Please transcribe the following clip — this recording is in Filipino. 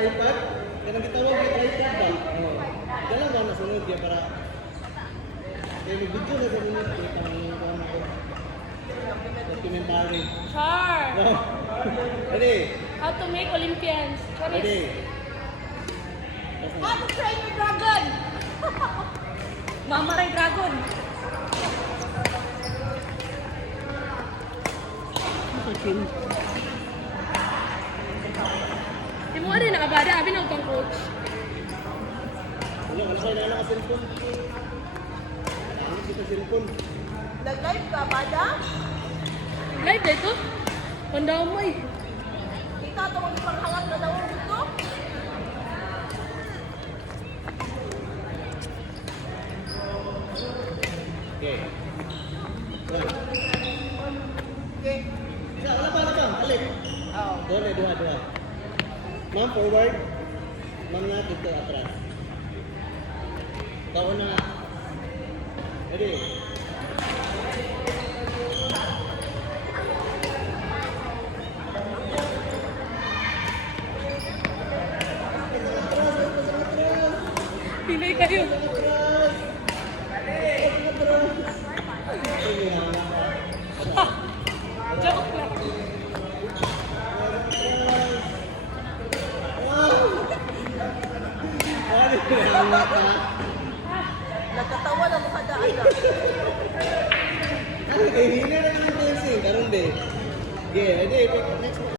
tripod. Kanang gitawag yung tripod ba? Oo. Dala ba nasunod yan para... Kaya may video na sa minute. Kita mo ko. Documentary. Char! Ready? How to make Olympians. Charis. Ready? How to train your dragon! Mamaray dragon. Di mo ano nakabada, abi na utang coach. Wala, wala kayo na ka cellphone. Ano kita cellphone? Nag-live ka, Bada? Live dito? Pandaw mo eh. Kita ito kung ipanghangat na daw dito. Okay. Well. Okay. Isa, wala pa. Alik. Oh. Dua. Ma'am, forward. Ma'am na, dito atras. Taon na. Ready? Pinay kayo. Atras! Joke lang. Nagkatawa na mukha daan na. Ano, kaya hina na naman dancing. Karoon, be. Okay, ready? Next one.